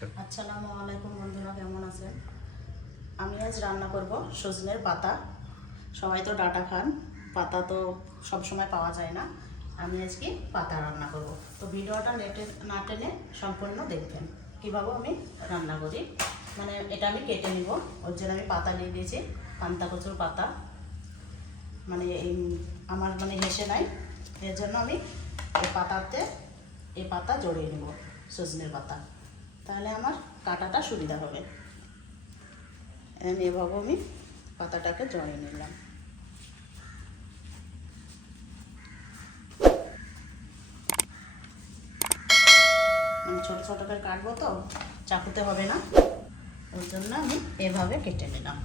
আসসালামু আলাইকুম বন্ধুরা, কেমন আছেন? আমি আজ রান্না করব সজনের পাতা। সবাই তো ডাঁটা খান, পাতা তো সব সময় পাওয়া যায় না। আমি আজকে পাতা রান্না করব। তো ভিডিওটা না টেনে সম্পূর্ণ দেখবেন কীভাবে আমি রান্না করি। মানে এটা আমি কেটে নিব, ওর জন্য আমি পাতা নিয়ে দিয়েছি, পান্তা কচুর পাতা। মানে আমার হেসে নাই, এর জন্য আমি এই পাতা জড়িয়ে নেব, সজনের পাতা, তাহলে আমার কাটাটা সুবিধা হবে। এভাবে আমি পাতাটাকে জড়িয়ে নিলাম। ছোট ছোট করে কাটবো তো চাকুতে হবে না, ওর জন্য আমি এভাবে কেটে নিলাম।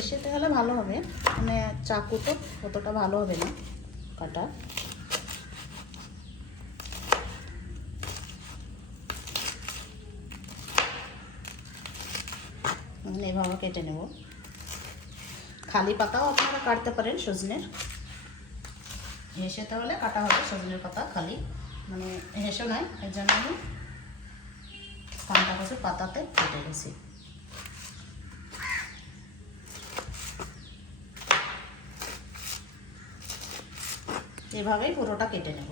এসেতে হলে ভালো হবে, চাকু তো অতটা ভালো হবে না কাটা। এভাবে কেটে নেব। খালি পাতাও আপনারা কাটতে পারেন সজনের, হেসেতে হলে কাটা হবে সজনের পাতা খালি, হেসে নয়, এর জন্য আমি পান্তা কচুর পাতাতে কেটে গেছি। এভাবেই পুরোটা কেটে নেব।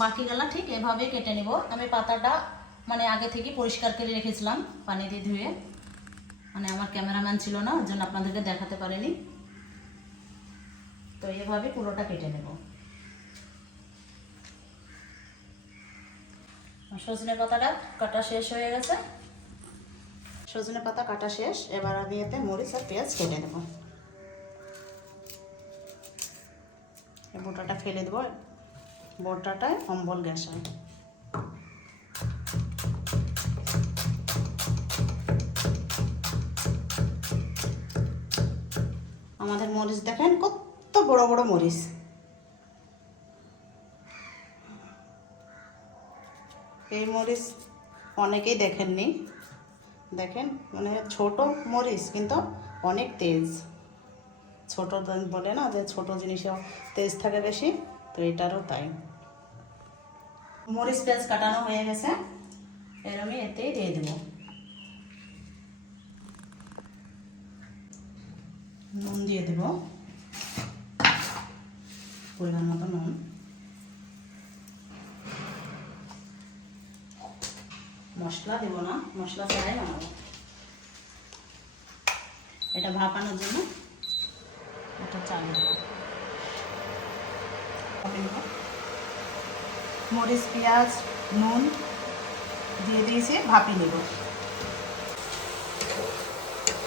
বাকিগুলা ঠিক এভাবে কেটে নেব। আমি পাতাটা আগে থেকে পরিষ্কার করে রেখেছিলাম পানি দিয়ে ধুয়ে। আমার ক্যামেরাম্যান ছিল না, ওর জন্য আপনাদেরকে দেখাতে পারিনি। তো এভাবে পুরোটা কেটে নেব। সজনে পাতাটা কাটা শেষ হয়ে গেছে। সজনে পাতা কাটা শেষ, এবার আমি এতে মরিচ আর পেঁয়াজ কেটে নেব। বোটাটা ফেলে দেবো, বোটাটায় অম্বল গ্যাস হয়। আমাদের মরিচ দেখেন কত বড় বড় মরিচ। এই মরিচ অনেকেই দেখেননি, দেখেন ছোট মরিচ কিন্তু অনেক তেজ। ছোট বলে না যে ছোট জিনিসেও তেজ থাকে বেশি, তো এটারও তাই। মরিচ পেঁয়াজ কাটানো হয়ে গেছে, এর আমি এতেই দিয়ে দেব নুন, দিয়ে দেব পরিমাণ মতো নুন। মশলা দেব না, মশলা ছাড়াই বানাবো। এটা ভাপানোর জন্য এটা চালু দেব। মরিচ পেঁয়াজ নুন দিয়ে দিয়েছি, ভাপিয়ে নেব।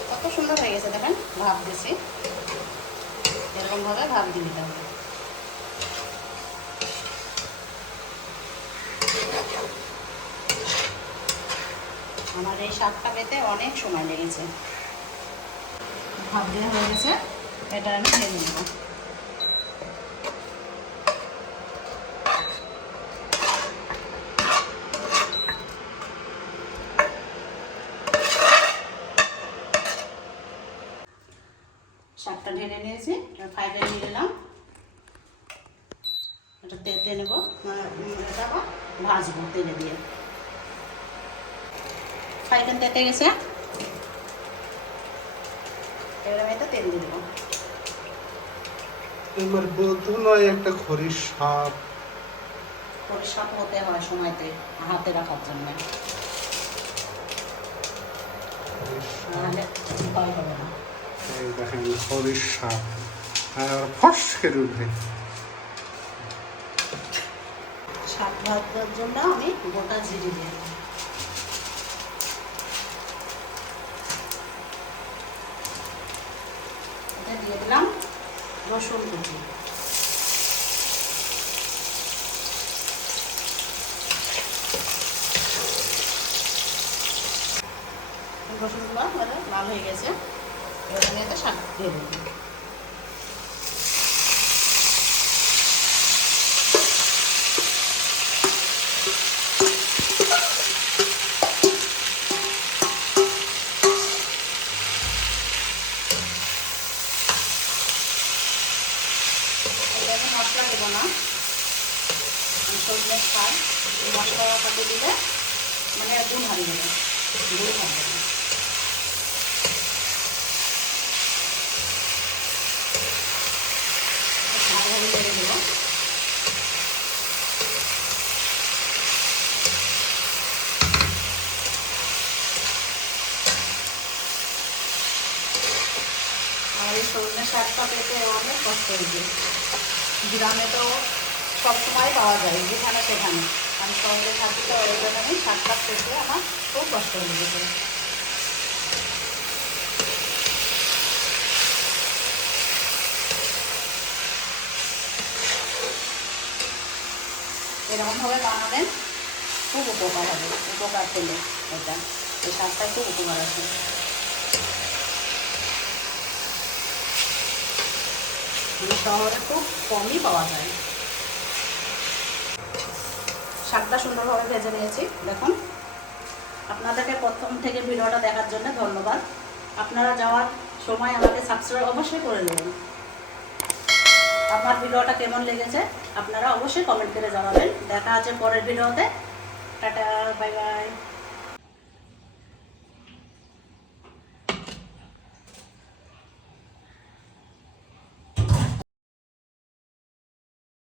কত সুন্দর হয়ে গেছে দেখেন, ভাপ দিয়েছি। এরকমভাবে ভাপ দিয়ে দিতে হবে। আমার এই শাকটা পেতে অনেক সময় লেগেছে। ভাপ দিয়ে হয়ে গেছে, এটা আমি ঢেলে নেব। শাকটা ঢেলে নিয়েছি, ফ্রাই প্যান নিয়ে নিলাম। এটা তেতে নেব, এটা আবার ভাজবো তেলে দিয়ে। ফ্রাই প্যান তেতে গেছে, এবার আমি এটা তেল দিয়ে দেবো। এবার বলতো নয় একটা খরির সাপ। খরির সাপ হতে হয় সময়তে হাতে রাখার জন্য, নাহলে ভয় হবে না। এই দেখেন খরির সাপ, আর ফস করে উঠে। শাক ভাজার জন্য আমি গোটা জিরে দিয়ে দেবো। এটা দিয়ে দিলাম রসুন কুচি। রসুনগুলো মানে লাল হয়ে গেছে, এবার আমি এতে শাক দিয়ে দেবো। এটাকে মশলা দেবো না, সজনে শাক মশলা পাতি দিলে মানে গুণ হারিয়ে যাবে, গুঁড়ো থাকবে না। ভালোভাবে লেগে দেবো। আর এই সজনে শাকটা পেতে অনেক কষ্ট হয়েছে, গ্রামে তো সবসময় পাওয়া যায় যেখানে সেখানে, আমি শহরে থাকি তো এই জন্য আমি শাকটা পেতে আমার খুব কষ্ট হয়ে গেছে। এরকমভাবে বানাবেন খুব উপকার হবে, উপকার পেলে এটা এই শাকটায় খুব উপকার আছে। শহরে খুব কমই পাওয়া যায়। শাকটা সুন্দরভাবে ভেজে নিয়েছি দেখুন। আপনাদেরকে প্রথম থেকে ভিডিওটা দেখার জন্য ধন্যবাদ। আপনারা যাওয়ার সময় আমাকে সাবস্ক্রাইব অবশ্যই করে দেবেন। আমার ভিডিওটা কেমন লেগেছে আপনারা অবশ্যই কমেন্ট করে জানাবেন। দেখা আছে পরের ভিডিওতে। Tata, bye bye.